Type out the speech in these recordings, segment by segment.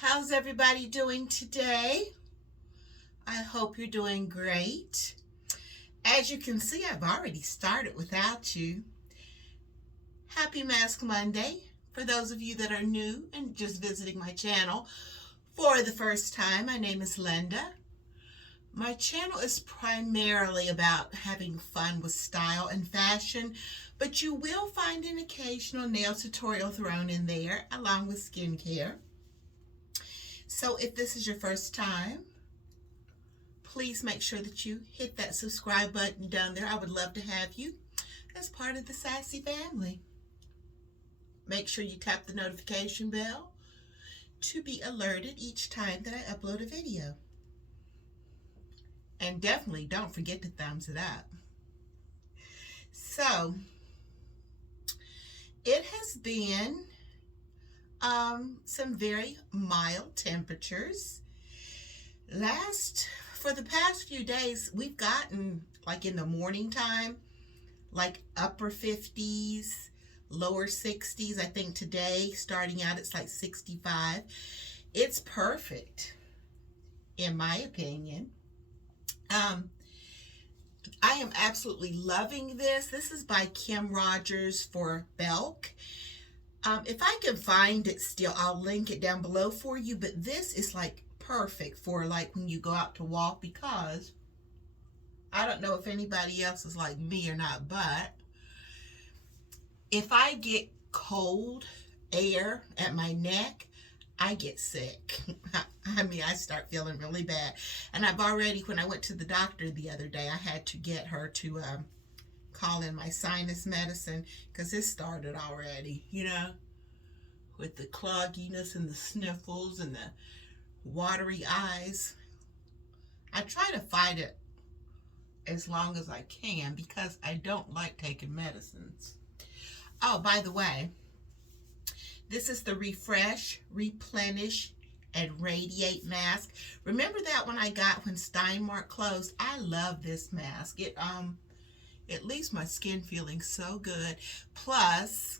How's everybody doing today? I hope you're doing great. As you can see, I've already started without you. Happy Mask Monday. For those of you that are new and just visiting my channel for the first time, my name is Linda. My channel is primarily about having fun with style and fashion, but you will find an occasional nail tutorial thrown in there along with skincare. So if this is your first time, please make sure that you hit that subscribe button down there. I would love to have you as part of the Sassy family. Make sure you tap the notification bell to be alerted each time that I upload a video. And definitely don't forget to thumbs it up. So, it has been some very mild temperatures. For the past few days, we've gotten, like in the morning time, like upper 50s, lower 60s. I think today, starting out, it's like 65. It's perfect, in my opinion. I am absolutely loving this. This is by Kim Rogers for Belk. If I can find it still, I'll link it down below for you. But this is like perfect for like when you go out to walk, because I don't know if anybody else is like me or not, but if I get cold air at my neck, I get sick. I mean, I start feeling really bad. And I've already, when I went to the doctor the other day, I had to get her to call in my sinus medicine, because this started already, you know, with the clogginess and the sniffles and the watery eyes. I try to fight it as long as I can because I don't like taking medicines. Oh, by the way, this is the Refresh, Replenish, and Radiate mask. Remember that one I got when Steinmart closed? I love this mask. It leaves my skin feeling so good. Plus,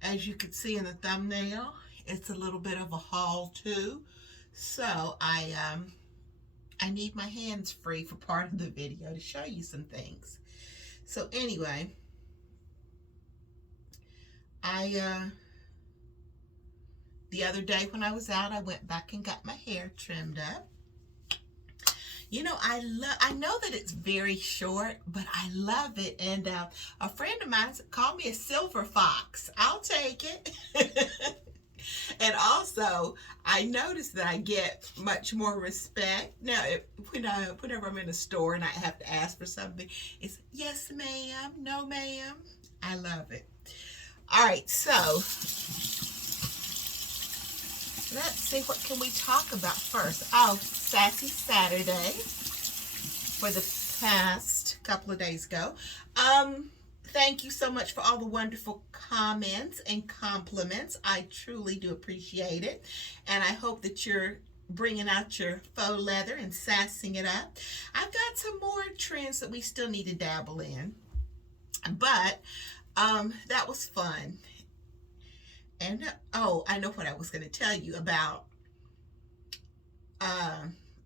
as you can see in the thumbnail, it's a little bit of a haul too. So I need my hands free for part of the video to show you some things. So anyway, the other day when I was out, I went back and got my hair trimmed up. You know, I know that it's very short, but I love it. And a friend of mine called me a silver fox. I'll take it. And also, I noticed that I get much more respect. Now, whenever I'm in a store and I have to ask for something, it's yes, ma'am, no, ma'am. I love it. All right, so let's see, what can we talk about first? Oh, Sassy Saturday for the past couple of days ago. Thank you so much for all the wonderful comments and compliments. I truly do appreciate it. And I hope that you're bringing out your faux leather and sassing it up. I've got some more trends that we still need to dabble in. But that was fun. And oh, I know what I was going to tell you about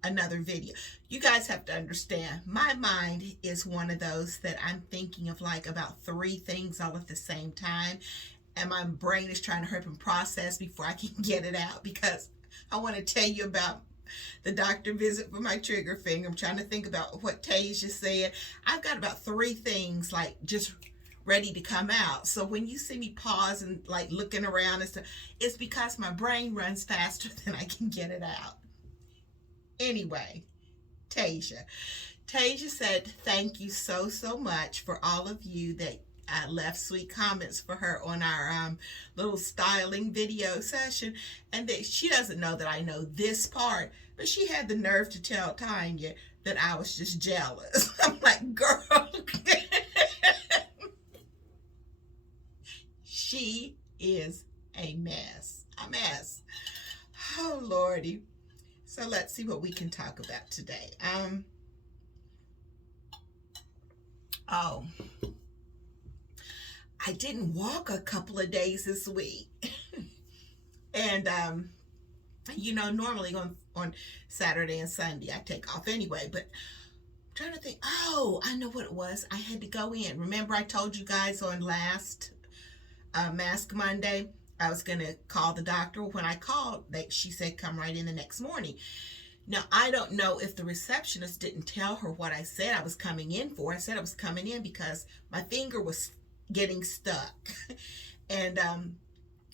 another video. You guys have to understand, my mind is one of those that I'm thinking of like about 3 things all at the same time, and my brain is trying to hurry up and process before I can get it out, because I want to tell you about the doctor visit for my trigger finger. I'm trying to think about what Tasia said. I've got about 3 things like just ready to come out. So when you see me pause and like looking around and stuff, it's because my brain runs faster than I can get it out. Anyway, Tasia said thank you so much for all of you that left sweet comments for her on our little styling video session, and that she doesn't know that I know this part, but she had the nerve to tell Tanya that I was just jealous. I'm like, girl, she is a mess. Oh, Lordy. So let's see what we can talk about today. Oh, I didn't walk a couple of days this week. And normally on Saturday and Sunday I take off anyway, but I'm trying to think. Oh, I know what it was. I had to go in. Remember I told you guys on last Mask Monday I was going to call the doctor. When I called, she said come right in the next morning. Now, I don't know if the receptionist didn't tell her what I said I was coming in for. I said I was coming in because my finger was getting stuck. And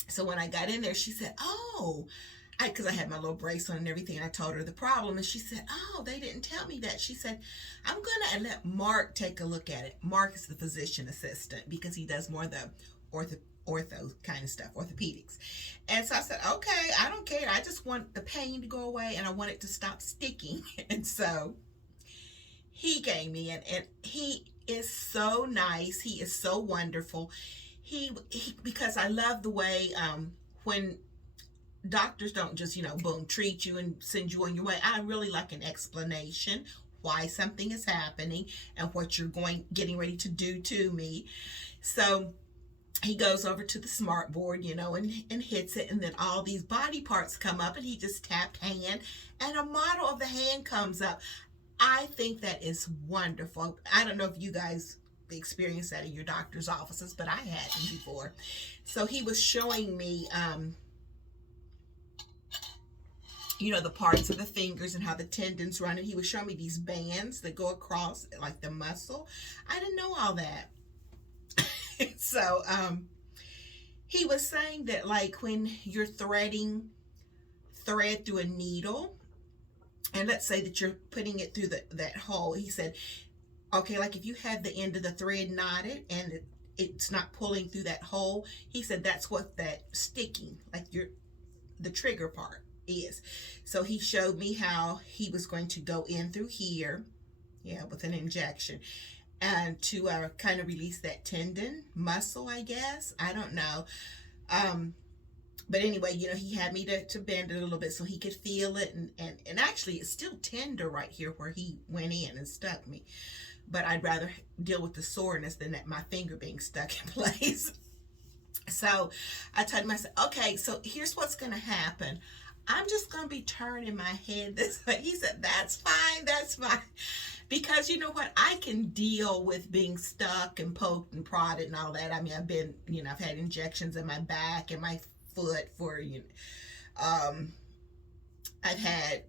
so when I got in there, she said, oh, because I had my little bracelet and everything, and I told her the problem, and she said, oh, they didn't tell me that. She said, I'm going to let Mark take a look at it. Mark is the physician assistant because he does more of the ortho kind of stuff, orthopedics. And so I said, okay, I don't care. I just want the pain to go away, and I want it to stop sticking. And so he came in, and he is so nice. He is so wonderful. He because I love the way when doctors don't just, boom, treat you and send you on your way. I really like an explanation why something is happening and what you're getting ready to do to me. So he goes over to the smart board, and hits it, and then all these body parts come up, and he just tapped hand, and a model of the hand comes up. I think that is wonderful. I don't know if you guys experienced that in your doctor's offices, but I hadn't before. So he was showing me the parts of the fingers and how the tendons run, and he was showing me these bands that go across like the muscle. I didn't know all that. So he was saying that like when you're threading thread through a needle, and let's say that you're putting it through that hole, he said, okay, like if you had the end of the thread knotted and it's not pulling through that hole, he said that's what that sticking, like the trigger part is. So he showed me how he was going to go in through here, with an injection, and to kind of release that tendon muscle, I guess. I don't know. But anyway, he had me to bend it a little bit so he could feel it. And actually, it's still tender right here where he went in and stuck me. But I'd rather deal with the soreness than my finger being stuck in place. So I told him, I said, okay, so here's what's going to happen. I'm just going to be turning my head this way. He said, that's fine, that's fine. Because you know what? I can deal with being stuck and poked and prodded and all that. I mean, I've been, I've had injections in my back and my foot for, I've had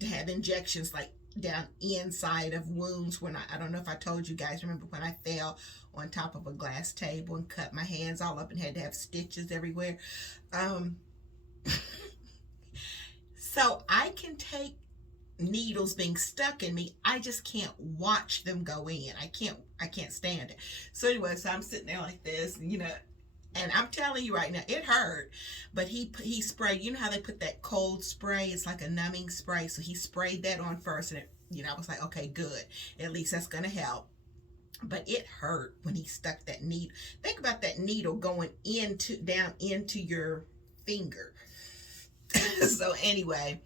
to have injections like down inside of wounds when I don't know if I told you guys, remember when I fell on top of a glass table and cut my hands all up and had to have stitches everywhere. So I can take needles being stuck in me. I just can't watch them go in. I can't stand it. So anyway, so I'm sitting there like this, and I'm telling you right now, it hurt. But he sprayed, how they put that cold spray? It's like a numbing spray. So he sprayed that on first, and I was like, okay, good. At least that's gonna help. But it hurt when he stuck that needle. Think about that needle going down into your finger. So anyway,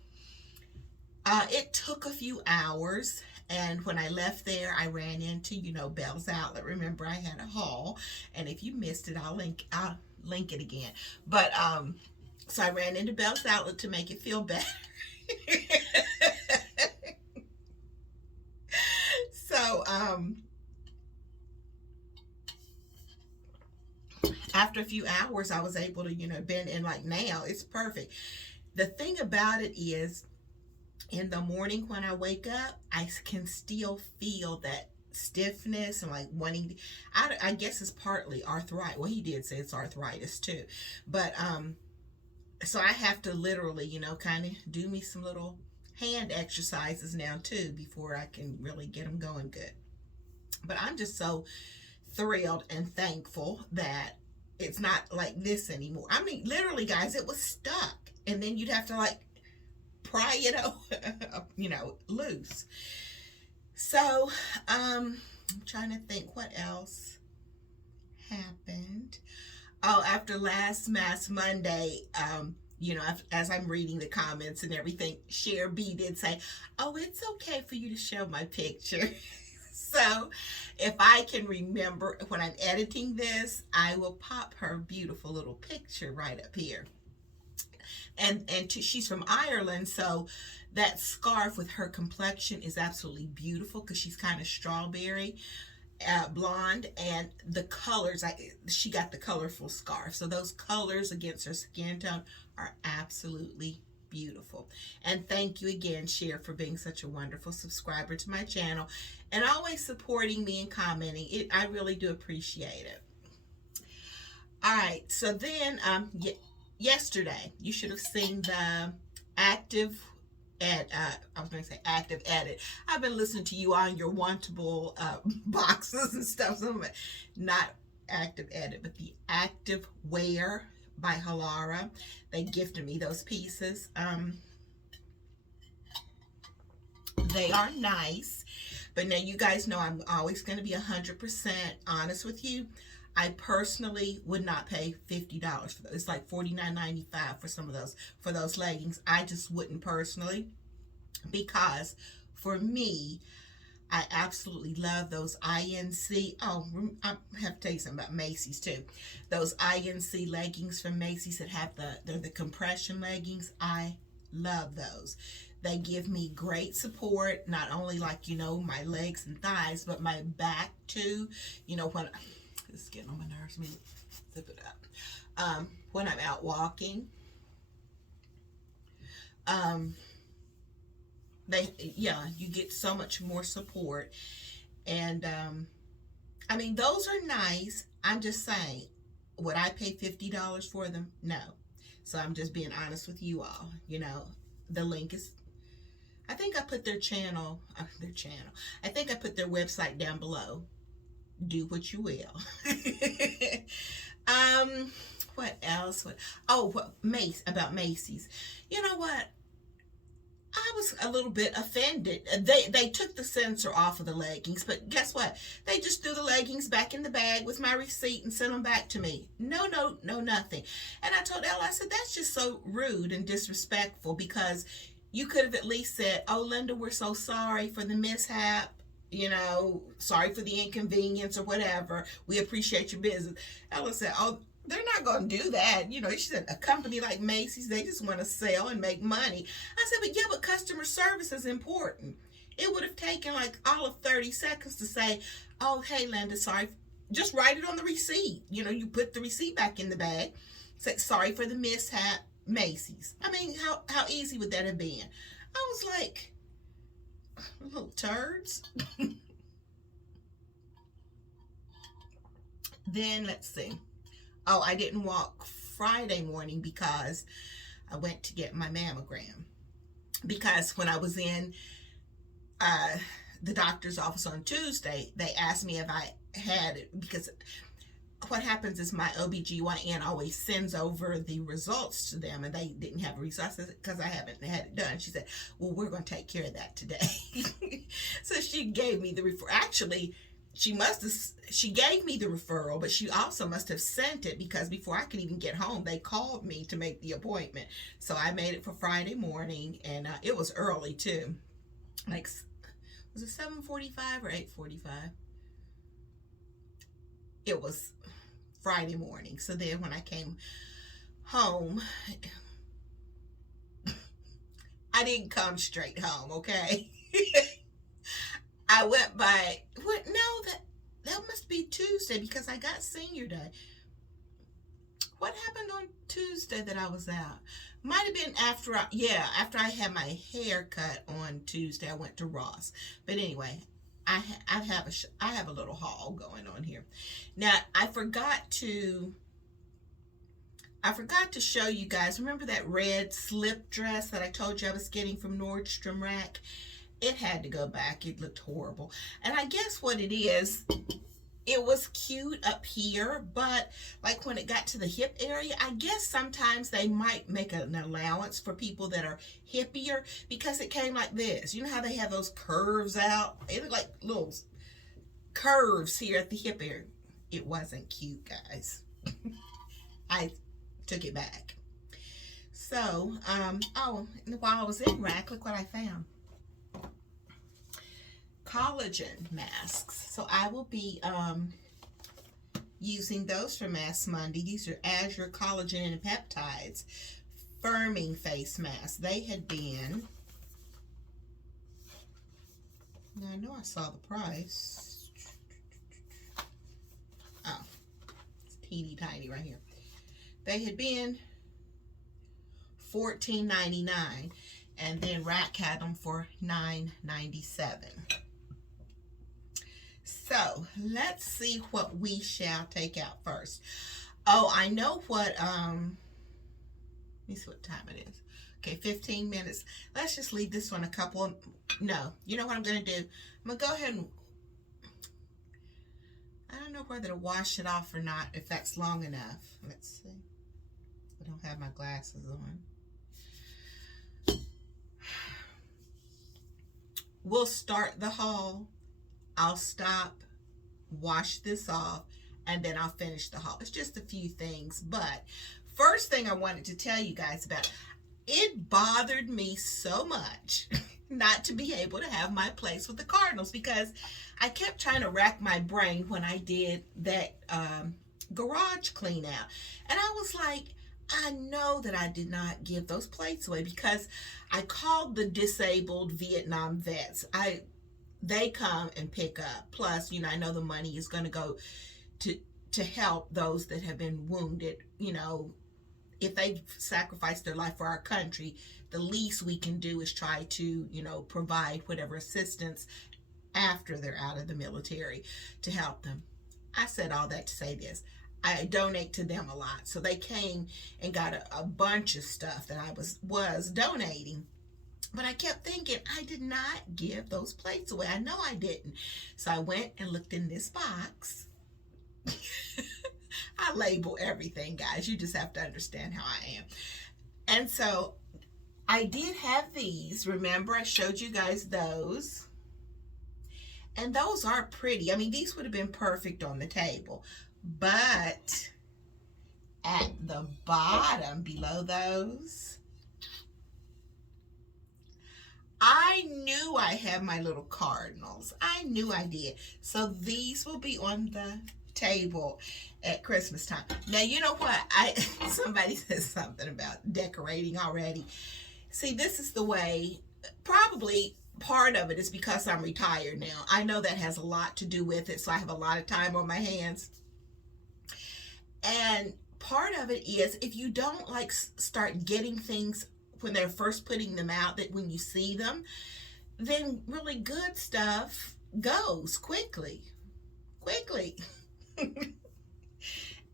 it took a few hours, and when I left there, I ran into, Bell's Outlet. Remember, I had a haul, and if you missed it, I'll link it again. But so I ran into Bell's Outlet to make it feel better. So after a few hours, I was able to, bend, and like now it's perfect. The thing about it is, in the morning when I wake up, I can still feel that stiffness and like wanting. I guess it's partly arthritis. Well, he did say it's arthritis too, but so I have to literally, kind of do me some little hand exercises now too before I can really get them going good. But I'm just so thrilled and thankful that it's not like this anymore. I mean, literally, guys, it was stuck, and then you'd have to like pry it loose. So I'm trying to think what else happened. Oh, after last Mass Monday, as I'm reading the comments and everything, Cher B did say, oh, it's okay for you to show my picture. So if I can remember when I'm editing this, I will pop her beautiful little picture right up here. she's from Ireland, so that scarf with her complexion is absolutely beautiful because she's kind of strawberry blonde, and the colors, she got the colorful scarf, so those colors against her skin tone are absolutely beautiful. And thank you again, Cher, for being such a wonderful subscriber to my channel and always supporting me and commenting. I really do appreciate it. All right, so then yesterday you should have seen the active I was going to say active edit. I've been listening to you on your wantable boxes and stuff. So not active edit, but the active wear by Halara. They gifted me those pieces. They are nice, but now you guys know I'm always going to be 100% honest with you. I personally would not pay $50 for those. It's like $49.95 for some of those, for those leggings. I just wouldn't personally, because for me, I absolutely love those INC. Oh, I have to tell you something about Macy's too. Those INC leggings from Macy's that have they're the compression leggings. I love those. They give me great support, not only like, you know, my legs and thighs, but my back too. You know, when it's getting on my nerves, let me zip it up. When I'm out walking, you get so much more support. And I mean, those are nice. I'm just saying, would I pay $50 for them? No. So I'm just being honest with you all. You know, the link is, I think I put their channel, I think I put their website down below. Do what you will. What else? About Macy's. You know what? I was a little bit offended. They took the censor off of the leggings, but guess what? They just threw the leggings back in the bag with my receipt and sent them back to me. No, nothing. And I told Ella, I said, that's just so rude and disrespectful, because you could have at least said, oh, Linda, we're so sorry for the mishap. You know, sorry for the inconvenience or whatever. We appreciate your business. Ella said, oh, they're not going to do that. You know, she said, a company like Macy's, they just want to sell and make money. I said, but yeah, but customer service is important. It would have taken like all of 30 seconds to say, oh, hey, Linda, sorry. Just write it on the receipt. You know, you put the receipt back in the bag. Say, sorry for the mishap, Macy's. I mean, how easy would that have been? I was like, little turds. Then let's see. Oh, I didn't walk Friday morning because I went to get my mammogram. Because when I was in the doctor's office on Tuesday, they asked me if I had it, because what happens is my OBGYN always sends over the results to them, and they didn't have a result. I said, because I haven't had it done. She said, well, we're going to take care of that today. So she gave me the referral. Actually, she gave me the referral, but she also must have sent it, because before I could even get home, they called me to make the appointment. So I made it for Friday morning, and it was early too. Like, was it 7:45 or 8:45? It was Friday morning. So then when I came home, I didn't come straight home, okay? I went by, that must be Tuesday, because I got senior day. What happened on Tuesday that I was out? Might have been after I had my hair cut on Tuesday. I went to Ross. But anyway, I have a little haul going on here. Now, I forgot to show you guys. Remember that red slip dress that I told you I was getting from Nordstrom Rack? It had to go back. It looked horrible. And I guess what it is, it was cute up here, but like when it got to the hip area, I guess sometimes they might make an allowance for people that are hippier, because it came like this. You know how they have those curves out? It looked like little curves here at the hip area. It wasn't cute, guys. I took it back. So, while I was in Rack, look what I found. Collagen masks. So I will be using those for Mask Monday. These are Azure Collagen and Peptides, firming face masks. They had been, now I know I saw the price. Oh, it's teeny tiny right here. They had been $14.99, and then Rack had them for $9.97. So let's see what we shall take out first. Oh, I know what, let me see what time it is. Okay, 15 minutes. Let's just leave this one a couple of, no, you know what I'm going to do? I'm going to go ahead and, I don't know whether to wash it off or not, if that's long enough. Let's see. I don't have my glasses on. We'll start the haul. I'll stop, wash this off, and then I'll finish the haul. It's just a few things, but first thing I wanted to tell you guys about, it bothered me so much not to be able to have my place with the Cardinals, because I kept trying to rack my brain when I did that garage clean out. And I was like, I know that I did not give those plates away, because I called the disabled Vietnam vets. They come and pick up. Plus, you know, I know the money is going to go to help those that have been wounded. You know, if they've sacrificed their life for our country, the least we can do is try to, you know, provide whatever assistance after they're out of the military to help them. I said all that to say this. I donate to them a lot. So they came and got a bunch of stuff that I was donating. But I kept thinking, I did not give those plates away. I know I didn't. So I went and looked in this box. I label everything, guys. You just have to understand how I am. And so I did have these. Remember, I showed you guys those. And those are pretty. I mean, these would have been perfect on the table. But at the bottom, below those, I knew I had my little Cardinals. I knew I did. So these will be on the table at Christmas time. Now, you know what? Somebody says something about decorating already. See, this is the way, probably part of it is because I'm retired now. I know that has a lot to do with it, so I have a lot of time on my hands. And part of it is, if you don't like start getting things when they're first putting them out, that when you see them, then really good stuff goes quickly.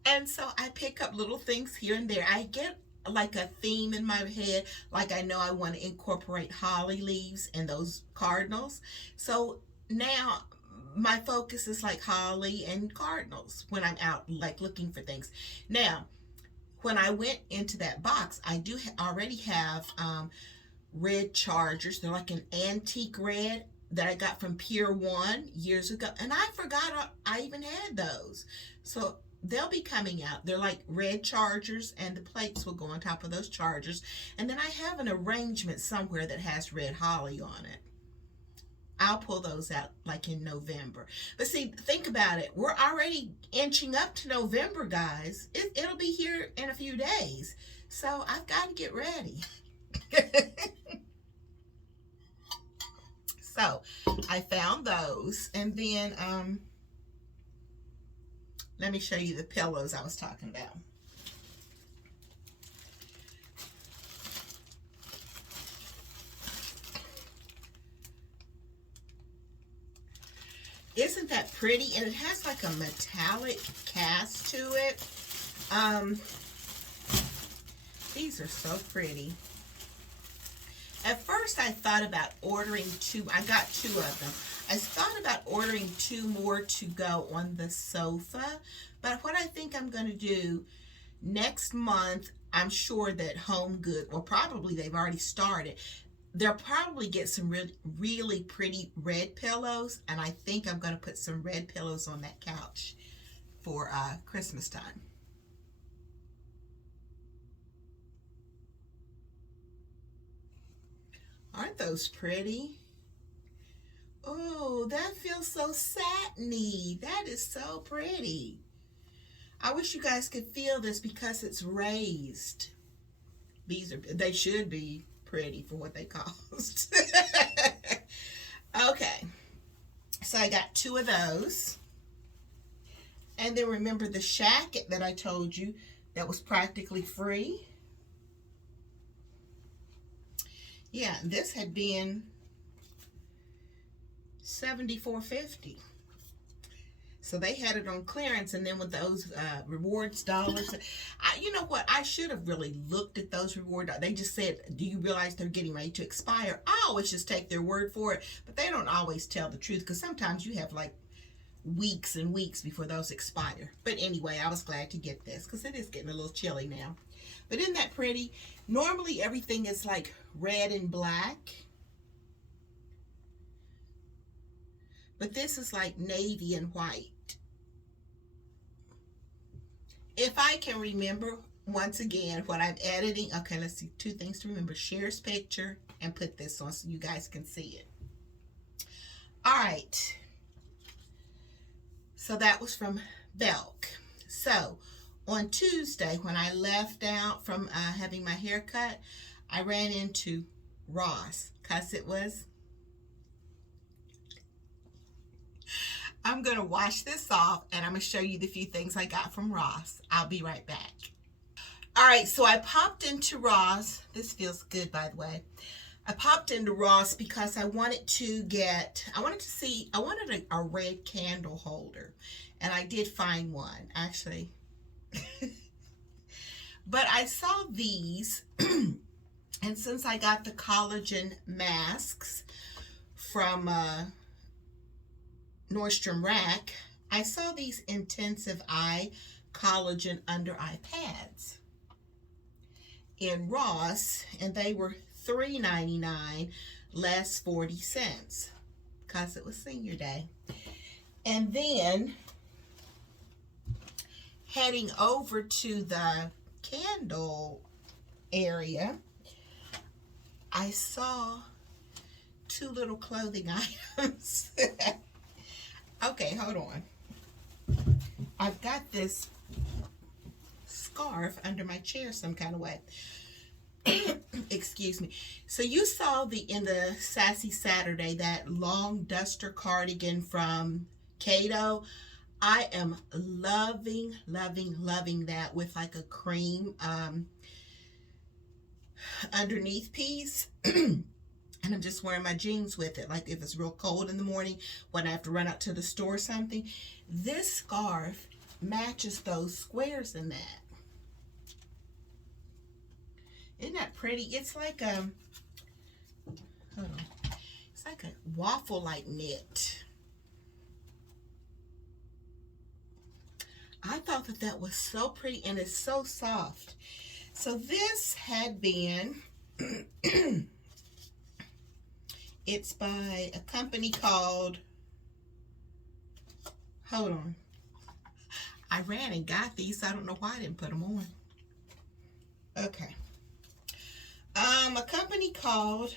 And so I pick up little things here and there. I get like a theme in my head, like I know I want to incorporate holly leaves in those Cardinals. So now my focus is like holly and Cardinals when I'm out like looking for things. Now, when I went into that box, I do already have red chargers. They're like an antique red that I got from Pier 1 years ago. And I forgot I even had those. So they'll be coming out. They're like red chargers, and the plates will go on top of those chargers. And then I have an arrangement somewhere that has red holly on it. I'll pull those out like in November. But see, think about it. We're already inching up to November, guys. It'll be here in a few days. So I've got to get ready. So I found those. And then let me show you the pillows I was talking about. Isn't that pretty? And it has like a metallic cast to it. These are so pretty. At first I thought about ordering two. I got two of them. I thought about ordering two more to go on the sofa. But what I think I'm going to do next month, I'm sure that Home Goods, well, probably they've already started. They'll probably get some really pretty red pillows, and I think I'm going to put some red pillows on that couch for Christmas time. Aren't those pretty? Oh, that feels so satiny. That is so pretty. I wish you guys could feel this because it's raised. They should be pretty for what they cost. Okay, so I got 2 of those. And then remember the shacket that I told you that was practically free? Yeah, this had been $74.50. So they had it on clearance, and then with those rewards dollars, you know what? I should have really looked at those reward. They just said, "Do you realize they're getting ready to expire?" I always just take their word for it, but they don't always tell the truth because sometimes you have like weeks and weeks before those expire. But anyway, I was glad to get this because it is getting a little chilly now. But isn't that pretty? Normally everything is like red and black, but this is like navy and white. If I can remember, once again, what I'm editing. Okay, let's see. 2 things to remember. Share this picture and put this on so you guys can see it. All right. So that was from Belk. So on Tuesday, when I left out from having my hair cut, I ran into Ross because it was... I'm going to wash this off and I'm going to show you the few things I got from Ross. I'll be right back. All right, so I popped into Ross. This feels good, by the way. I popped into Ross because I wanted a red candle holder. And I did find one, actually. But I saw these. And since I got the collagen masks from... Nordstrom Rack, I saw these intensive eye collagen under eye pads in Ross, and they were $3.99 less 40 cents because it was senior day. And then heading over to the candle area, I saw 2 little clothing items. Okay, hold on. I've got this scarf under my chair some kind of way. Excuse me. So you saw in the Sassy Saturday that long duster cardigan from Cato. I am loving, loving, loving that with like a cream underneath piece. And I'm just wearing my jeans with it. Like if it's real cold in the morning when I have to run out to the store or something. This scarf matches those squares in that. Isn't that pretty? It's like a, hold on. It's like a waffle-like knit. I thought that was so pretty and it's so soft. So this had been... It's by a company called, hold on. I ran and got these, so I don't know why I didn't put them on. Okay. A company called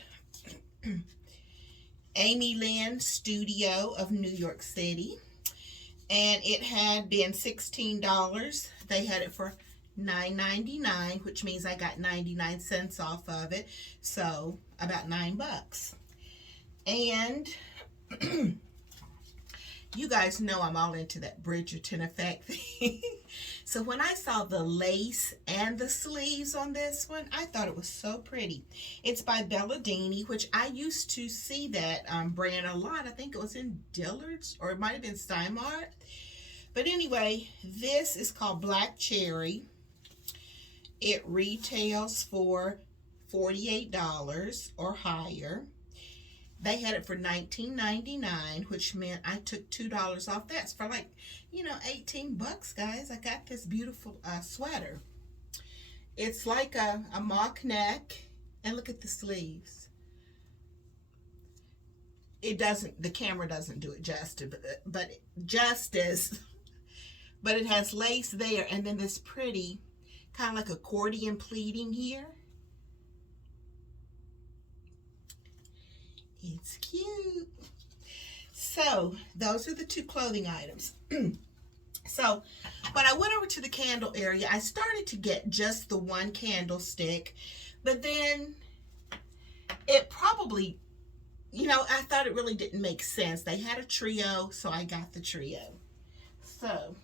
Amy Lynn Studio of New York City. And it had been $16. They had it for $9.99, which means I got 99 cents off of it. So about $9. And you guys know I'm all into that Bridgerton effect thing. So when I saw the lace and the sleeves on this one, I thought it was so pretty. It's by Belladini, which I used to see that brand a lot. I think it was in Dillard's or it might have been Steinmart. But anyway, this is called Black Cherry. It retails for $48 or higher. They had it for $19.99, which meant I took $2 off. That's for like, you know, 18 bucks, guys. I got this beautiful sweater. It's like a mock neck. And look at the sleeves. It doesn't, the camera doesn't do it justice, but it has lace there and then this pretty, kind of like accordion pleating here. It's cute. So those are the 2 clothing items. So when I went over to the candle area, I started to get just the one candlestick, but then it probably, I thought it really didn't make sense. They had a trio, so I got the trio. So,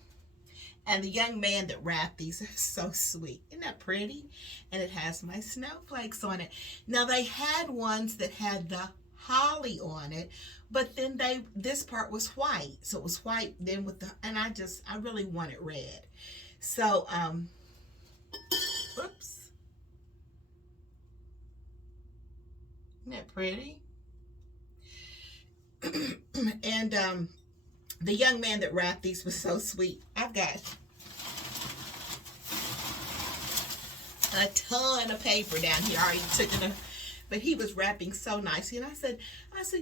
and the young man that wrapped these are so sweet. Isn't that pretty? And it has my snowflakes on it. Now they had ones that had the holly on it, but then this part was white. So it was white then with the, and I really wanted red. So, whoops. Isn't that pretty? And the young man that wrapped these was so sweet. I've got a ton of paper down here. I already took it, but he was wrapping so nicely. And I said,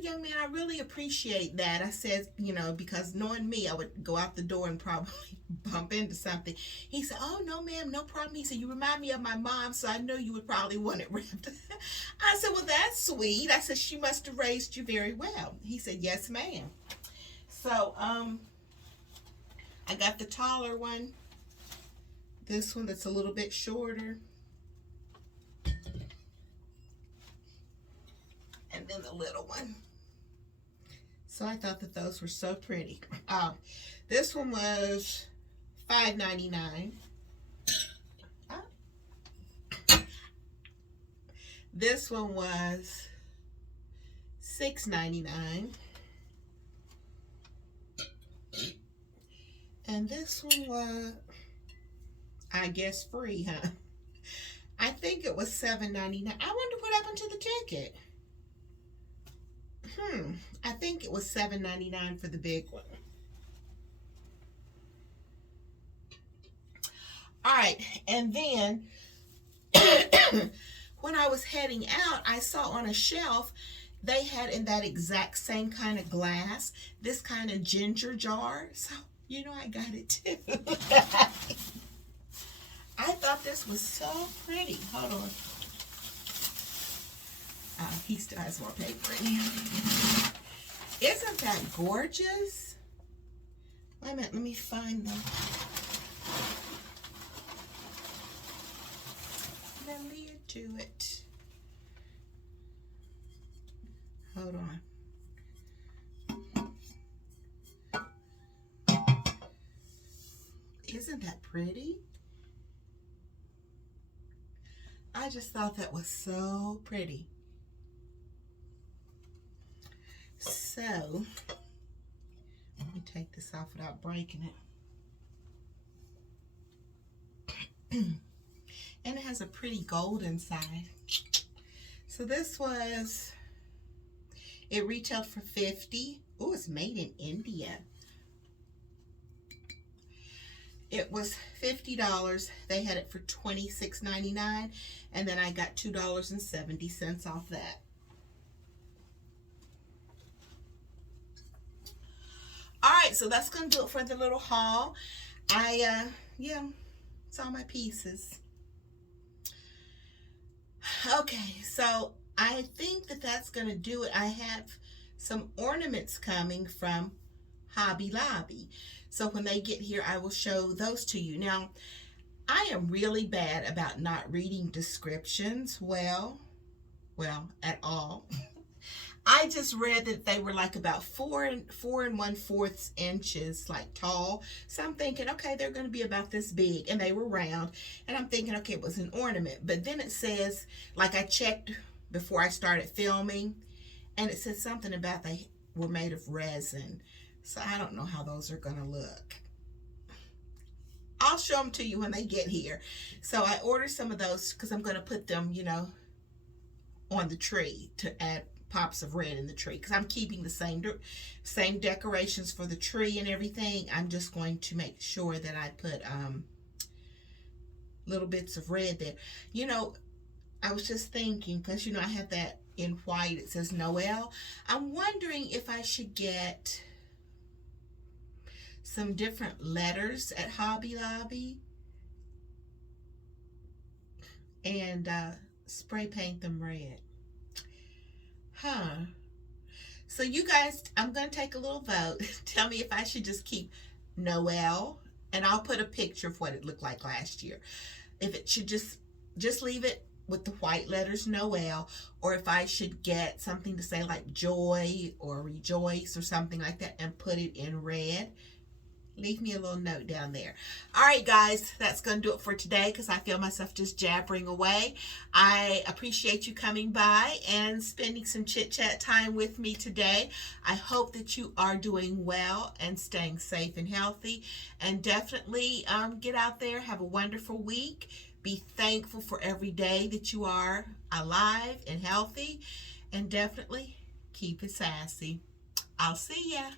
young man, I really appreciate that. I said, because knowing me, I would go out the door and probably bump into something. He said, oh, no, ma'am, no problem. He said, you remind me of my mom, so I know you would probably want it wrapped. I said, well, that's sweet. I said, she must have raised you very well. He said, yes, ma'am. So, I got the taller one. This one that's a little bit shorter. And then the little one. So I thought that those were so pretty. This one was $5.99. This one was $6.99. And this one was, I guess, free, huh? I think it was $7.99. I wonder what happened to the ticket. I think it was $7.99 for the big one. All right, and then when I was heading out, I saw on a shelf they had in that exact same kind of glass, this kind of ginger jar. So, I got it too. I thought this was so pretty. Hold on. He still has more paper in here. Isn't that gorgeous? Wait a minute, let me find them. Let me do it. Hold on. Isn't that pretty? I just thought that was so pretty. So, let me take this off without breaking it. And it has a pretty gold inside. So this was, it retailed for $50. Oh, it's made in India. It was $50. They had it for $26.99. And then I got $2.70 off that. All right, so that's going to do it for the little haul. Yeah, it's all my pieces. Okay, so I think that that's going to do it. I have some ornaments coming from Hobby Lobby. So when they get here, I will show those to you. Now, I am really bad about not reading descriptions well, at all. I just read that they were like about 4 1/4 inches, like tall. So I'm thinking, okay, they're going to be about this big, and they were round. And I'm thinking, okay, it was an ornament. But then it says, like I checked before I started filming, and it said something about they were made of resin. So I don't know how those are going to look. I'll show them to you when they get here. So I ordered some of those because I'm going to put them, on the tree to add pops of red in the tree, because I'm keeping the same decorations for the tree and everything. I'm just going to make sure that I put little bits of red there. I was just thinking, because I have that in white, it says Noel. I'm wondering if I should get some different letters at Hobby Lobby and spray paint them red. So you guys, I'm going to take a little vote. Tell me if I should just keep Noel And I'll put a picture of what it looked like last year. If it should just leave it with the white letters Noel, or if I should get something to say like joy or rejoice or something like that and put it in red. Leave me a little note down there. All right, guys, that's going to do it for today because I feel myself just jabbering away. I appreciate you coming by and spending some chit-chat time with me today. I hope that you are doing well and staying safe and healthy. And definitely get out there, have a wonderful week. Be thankful for every day that you are alive and healthy. And definitely keep it sassy. I'll see ya.